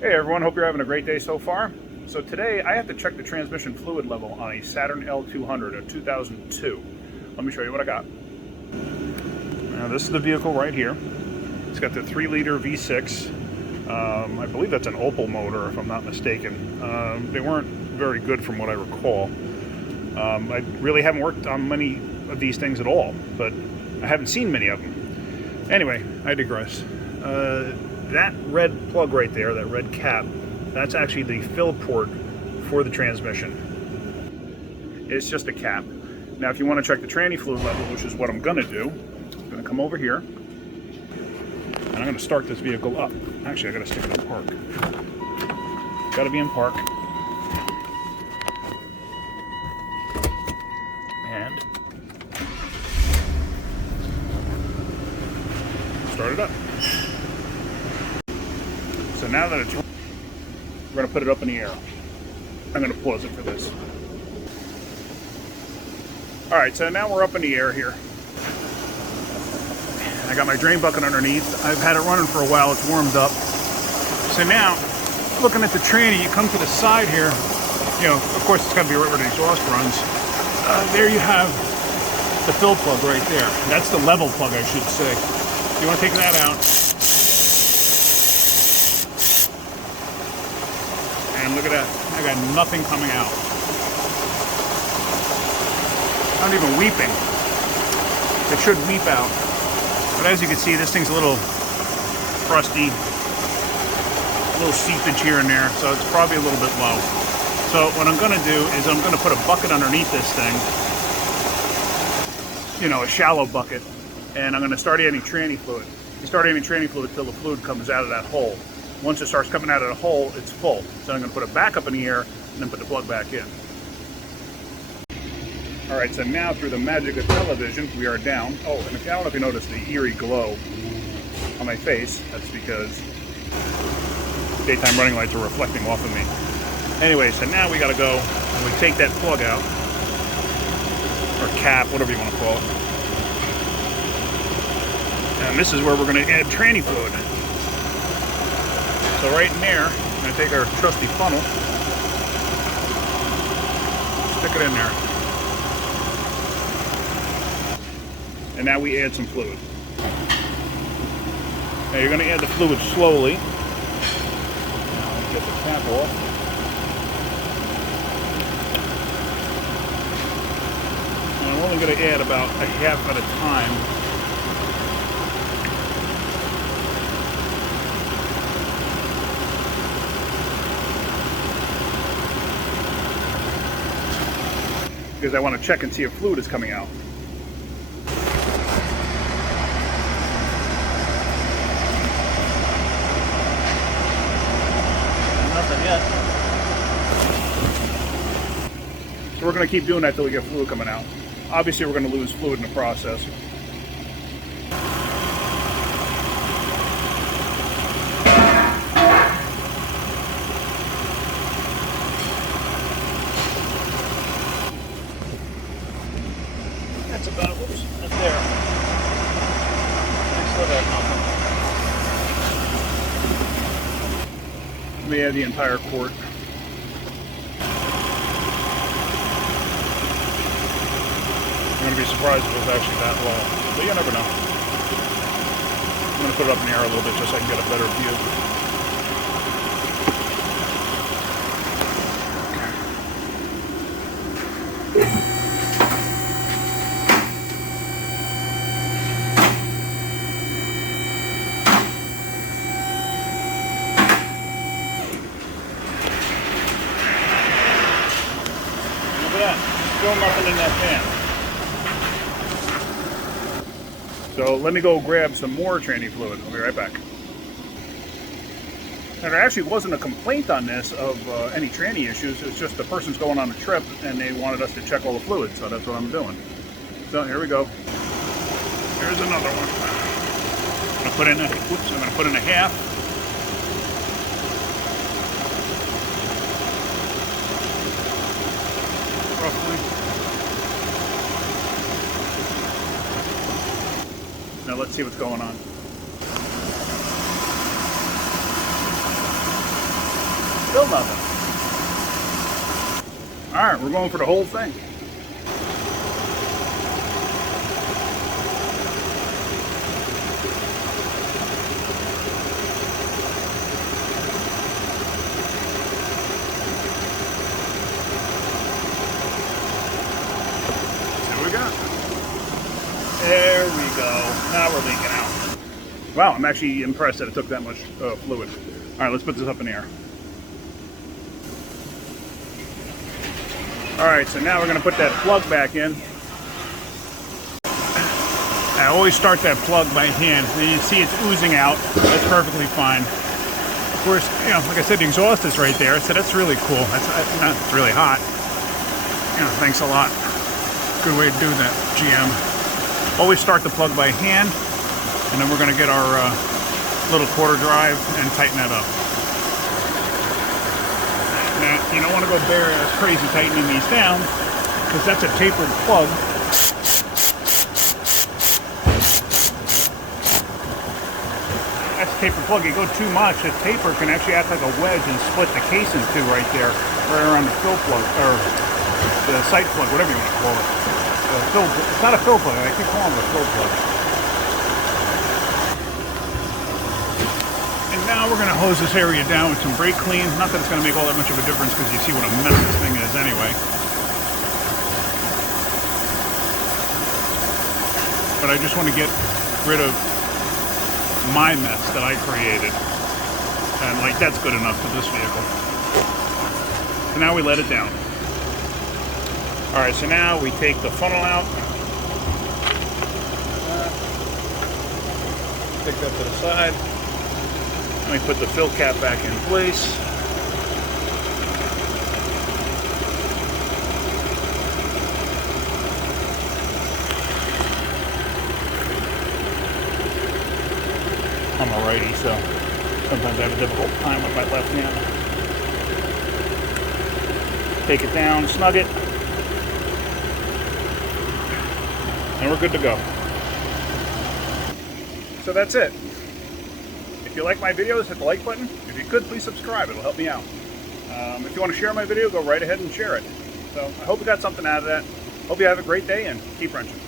Hey everyone, hope you're having a great day so far. So today I have to check the transmission fluid level on a Saturn L200, a 2002. Let me show you what I got. Now this is the vehicle right here. It's got the 3-liter V6. I believe that's an Opel motor if I'm not mistaken. They weren't very good from what I recall. I really haven't worked on many of these things at all, but I haven't seen many of them. Anyway, I digress. That red plug right there, that red cap, that's actually the fill port for the transmission. It's just a cap. Now if you want to check the tranny fluid level, which is what I'm going to do, I'm going to come over here and I'm going to start this vehicle up. Actually, I got to stick it in park. Got to be in park. And start it up. So now that it's, we're going to put it up in the air. I'm going to pause it for this. Alright, so now we're up in the air here. I got my drain bucket underneath. I've had it running for a while, it's warmed up. So now, looking at the tranny, you come to the side here. You know, of course it's got to be right where the exhaust runs. There you have the fill plug right there. That's the level plug, I should say. You want to take that out. And look at that, I got nothing coming out. Not even weeping. It should weep out. But as you can see, this thing's a little crusty, a little seepage here and there, so it's probably a little bit low. So what I'm gonna do is I'm gonna put a bucket underneath this thing, you know, a shallow bucket, and I'm gonna start adding tranny fluid. You start adding tranny fluid till the fluid comes out of that hole. Once it starts coming out of the hole, it's full. So I'm going to put it back up in the air and then put the plug back in. Alright, so now through the magic of television, we are down. Oh, and if, I don't know if you noticed the eerie glow on my face. That's because daytime running lights are reflecting off of me. Anyway, so now we got to go and we take that plug out, or cap, whatever you want to call it. And this is where we're going to add tranny fluid. So right in there, I'm going to take our trusty funnel, stick it in there, and now we add some fluid. Now you're going to add the fluid slowly. Now get the cap off. And I'm only going to add about a half at a time. Because I want to check and see if fluid is coming out. Nothing yet. So we're going to keep doing that till we get fluid coming out. Obviously we're going to lose fluid in the process. That's about, whoops, that's there. Next to that nothing. Let me add the entire quart. I'm going to be surprised if it was actually that low, but you never know. I'm going to put it up in the air a little bit just so I can get a better view. Still nothing in that pan. So let me go grab some more tranny fluid. I'll be right back. And there actually wasn't a complaint on this of any tranny issues. It's just the person's going on a trip and they wanted us to check all the fluids, so that's what I'm doing. So here we go. Here's another one. I'm going to put in a half. Roughly. Now let's see what's going on. Still nothing. All right, we're going for the whole thing. There we go. Now we're leaking out. Wow, I'm actually impressed that it took that much fluid. All right, let's put this up in the air. All right, so now we're going to put that plug back in. I always start that plug by hand. And you see it's oozing out. That's perfectly fine. Of course, you know, like I said, the exhaust is right there, so that's really cool. It's really hot. You know, thanks a lot. Good way to do that, GM. Always start the plug by hand, and then we're going to get our little quarter drive and tighten that up. Now, you don't want to go bare ass crazy tightening these down, because that's a tapered plug. That's a tapered plug. You go too much, the taper can actually act like a wedge and split the case in two right there, right around the fill plug, or the sight plug, whatever you want to call it. It's not a fill plug, I keep calling it a fill plug. And now we're going to hose this area down with some brake clean. Not that it's going to make all that much of a difference because you see what a mess this thing is anyway. But I just want to get rid of my mess that I created. And like, that's good enough for this vehicle. So now we let it down. All right, so now we take the funnel out. Stick that to the side. And we put the fill cap back in place. I'm a righty, so sometimes I have a difficult time with my left hand. Take it down, snug it. And we're good to go. So that's it. If you like my videos, hit the like button. If you could, please subscribe. It'll help me out. If you want to share my video, go right ahead and share it. So I hope you got something out of that. Hope you have a great day and keep wrenching.